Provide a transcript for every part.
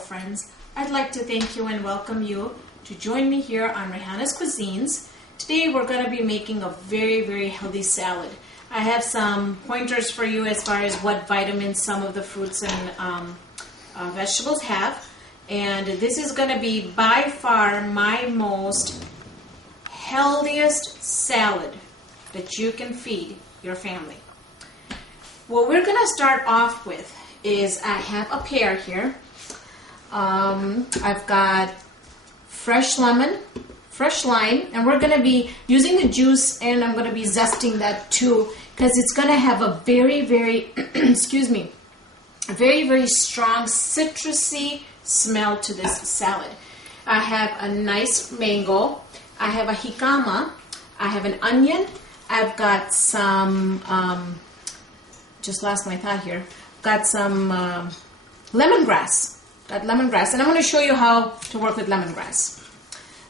friends. I'd like to thank you and welcome you to join me here on Raihana's Cuisines. Today we're going to be making a very healthy salad. I have some pointers for you as far as what vitamins some of the fruits and vegetables have. And this is going to be by far my most healthiest salad that you can feed your family. What we're going to start off with is I have a pear here. I've got fresh lemon, fresh lime, and we're going to be using the juice, and I'm going to be zesting that too because it's going to have a very excuse me, a very strong citrusy smell to this salad. I have a nice mango. I have a Hikama. I have an onion. I've got some, just lost my thought here. Got some lemongrass. Got lemongrass, and I'm going to show you how to work with lemongrass.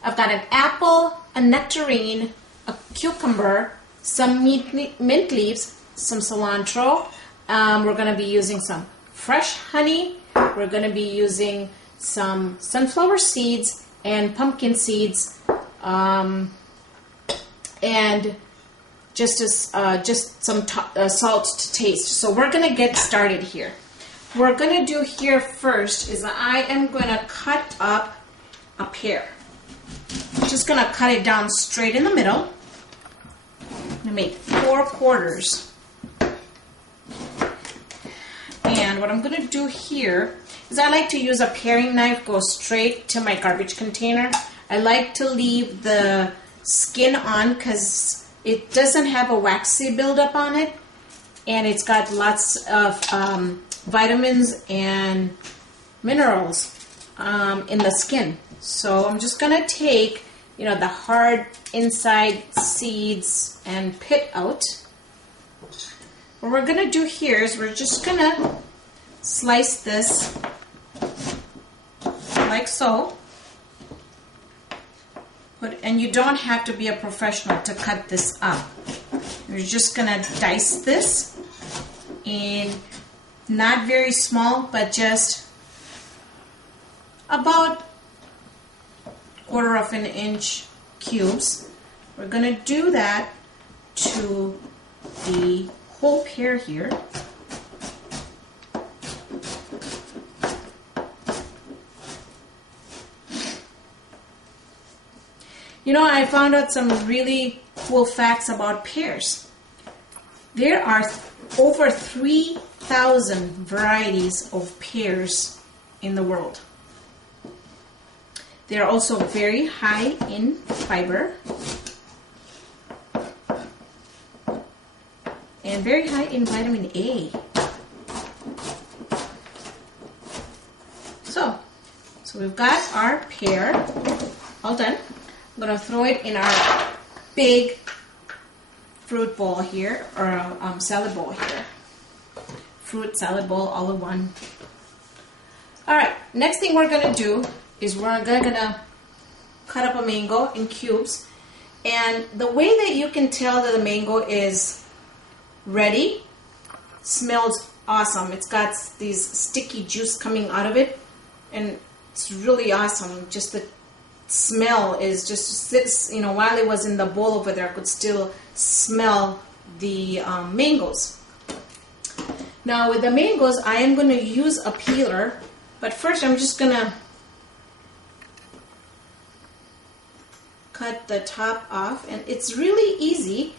I've got an apple, a nectarine, a cucumber, some mint leaves, some cilantro. We're going to be using some fresh honey. We're going to be using some sunflower seeds and pumpkin seeds, and just some salt to taste. So we're going to get started here. What we're going to do here first is I am going to cut up a pear. I'm just going to cut it down straight in the middle. I'm going to make 4 quarters. And what I'm going to do here is I like to use a paring knife, go straight to my garbage container. I like to leave the skin on because it doesn't have a waxy buildup on it, and it's got lots of vitamins and minerals in the skin. So I'm just going to take, the hard inside seeds and pit out. What we're going to do here is we're just going to slice this like so. And you don't have to be a professional to cut this up. You're just going to dice this in not very small, but just about 1/4 of an inch cubes. We're going to do that to the whole pear here. I found out some really cool facts about pears. There are over 3,000 varieties of pears in the world. They are also very high in fiber and very high in vitamin A. So we've got our pear all done. I'm going to throw it in our big fruit bowl here, or salad bowl here. Fruit salad bowl all in one. Alright, next thing we're going to do is we're going to cut up a mango in cubes. And the way that you can tell that the mango is ready, smells awesome. It's got these sticky juice coming out of it, and it's really awesome. Just the smell is just, while it was in the bowl over there, I could still smell the mangoes. Now with the mangoes, I am going to use a peeler, but first I'm just going to cut the top off, and it's really easy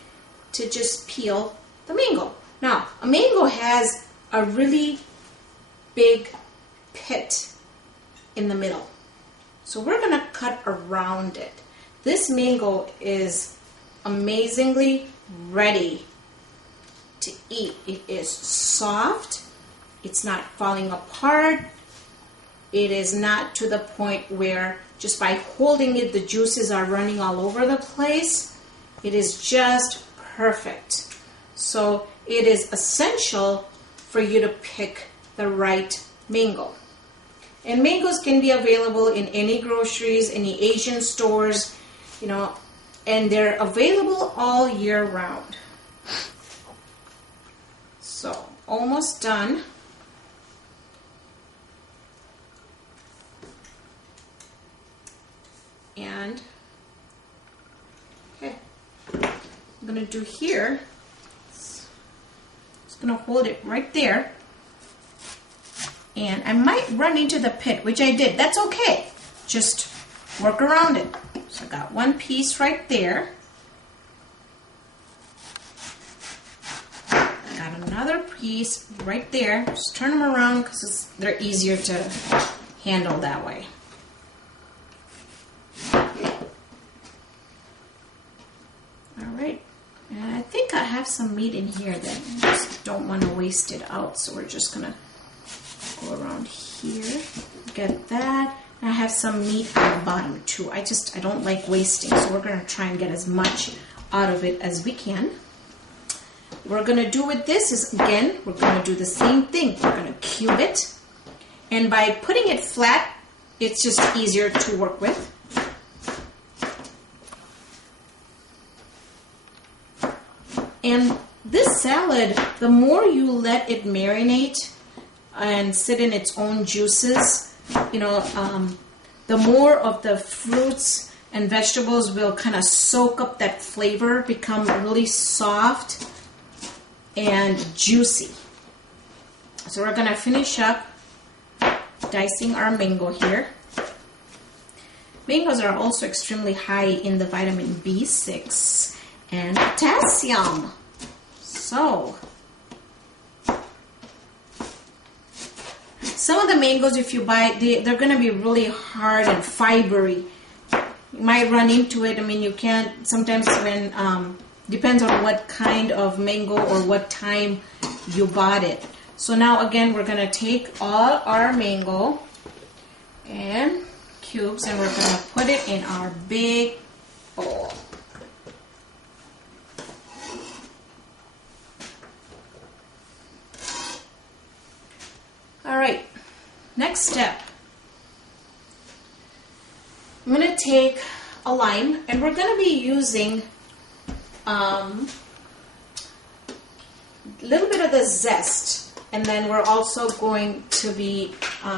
to just peel the mango. Now, a mango has a really big pit in the middle. So we're going to cut around it. This mango is amazingly ready to eat. It is soft. It's not falling apart. It is not to the point where just by holding it, the juices are running all over the place. It is just perfect. So it is essential for you to pick the right mango. And mangoes can be available in any groceries, any Asian stores, and they're available all year round. So, almost done. And okay, I'm gonna do here, just gonna hold it right there, and I might run into the pit, which I did. That's okay, just work around it. So I got one piece right there, got another piece right there. Just turn them around because they're easier to handle that way. Alright, and I think I have some meat in here that I just don't want to waste it out, so we're just gonna go around here, get that. And I have some meat on the bottom too. I don't like wasting, so we're gonna try and get as much out of it as we can. What we're gonna do with this is, again, we're gonna do the same thing. We're gonna cube it, and by putting it flat, it's just easier to work with. And this salad, the more you let it marinate and sit in its own juices, you know, the more of the fruits and vegetables will kind of soak up that flavor, become really soft and juicy. So we're gonna finish up dicing our mango here. Mangoes are also extremely high in the vitamin B6 and potassium. So some of the mangoes, if you buy, they're going to be really hard and fibery. You might run into it. I mean, you can't, sometimes when, depends on what kind of mango or what time you bought it. So now again, we're going to take all our mango and cubes, and we're going to put it in our big bowl. All right, next step. I'm going to take a lime, and we're going to be using a little bit of the zest, and then we're also going to be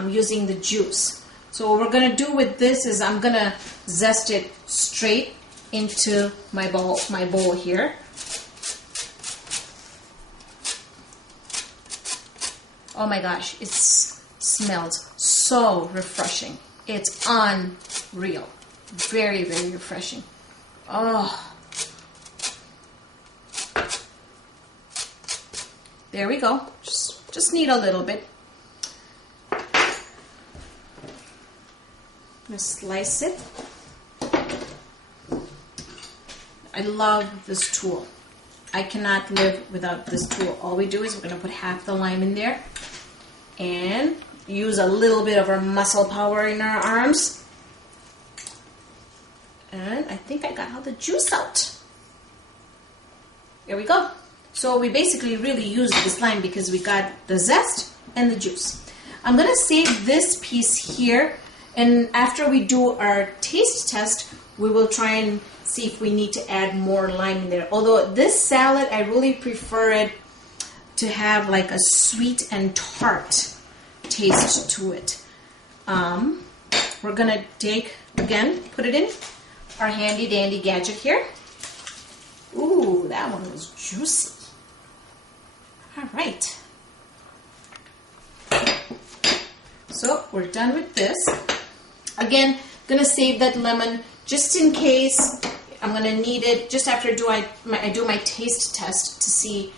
using the juice. So what we're going to do with this is I'm going to zest it straight into my bowl here. Oh my gosh, it smells so refreshing. It's unreal. Very, very refreshing. Oh. There we go. Just need a little bit. I'm gonna slice it. I love this tool. I cannot live without this tool. All we do is we're going to put half the lime in there and use a little bit of our muscle power in our arms. And I think I got all the juice out. There we go. So we basically really used this lime because we got the zest and the juice. I'm going to save this piece here, and after we do our taste test, we will try and see if we need to add more lime in there. Although this salad, I really prefer it to have like a sweet and tart taste to it. We're gonna take, again, put it in our handy dandy gadget here. Ooh, that one was juicy. All right. So we're done with this. Again, gonna save that lemon just in case I'm going to need it just after I do my taste test to see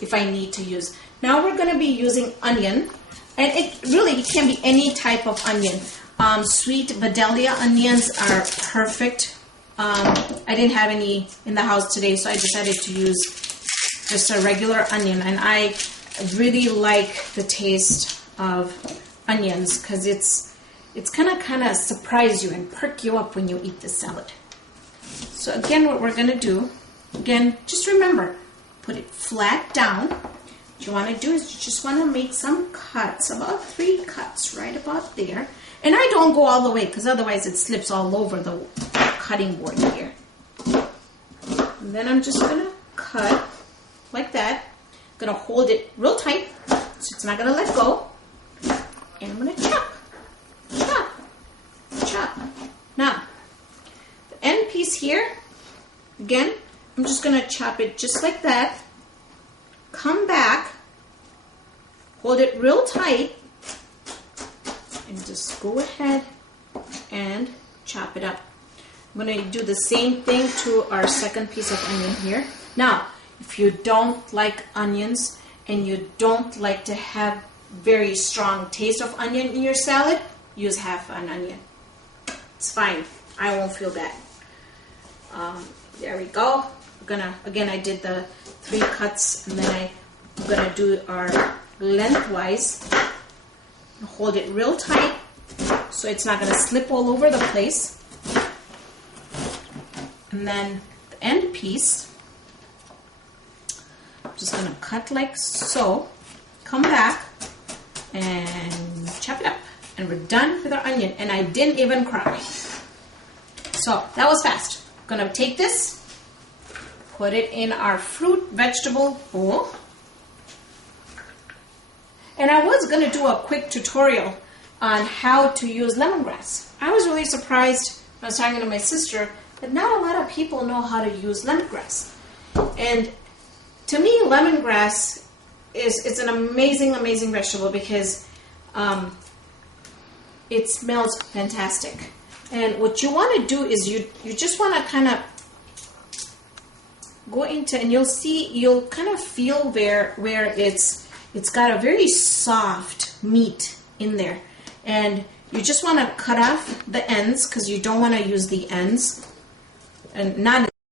if I need to use. Now we're going to be using onion, and it can be any type of onion. Sweet Vidalia onions are perfect. I didn't have any in the house today, so I decided to use just a regular onion, and I really like the taste of onions because it's kind of surprise you and perk you up when you eat this salad. So again, what we're going to do, again, just remember, put it flat down. What you want to do is you just want to make some cuts, about 3 cuts right about there. And I don't go all the way because otherwise it slips all over the cutting board here. And then I'm just going to cut like that. I'm going to hold it real tight so it's not going to let go. And I'm going to chop. Chop, chop, again, I'm just going to chop it just like that. Come back, hold it real tight, and just go ahead and chop it up. I'm going to do the same thing to our second piece of onion here. Now, if you don't like onions and you don't like to have very strong taste of onion in your salad, use half an onion. It's fine. I won't feel bad. There we go. Again, I did the 3 cuts, and then I'm gonna do our lengthwise. Hold it real tight so it's not gonna slip all over the place. And then the end piece, I'm just gonna cut like so. Come back and chop it up, and we're done with our onion. And I didn't even cry. So that was fast. I'm gonna take this, put it in our fruit vegetable bowl. And I was going to do a quick tutorial on how to use lemongrass. I was really surprised when I was talking to my sister that not a lot of people know how to use lemongrass. And to me, lemongrass it's an amazing, amazing vegetable because it smells fantastic. And what you want to do is you just want to kind of go into, and you'll kind of feel where it's got a very soft meat in there, and you just want to cut off the ends because you don't want to use the ends, and not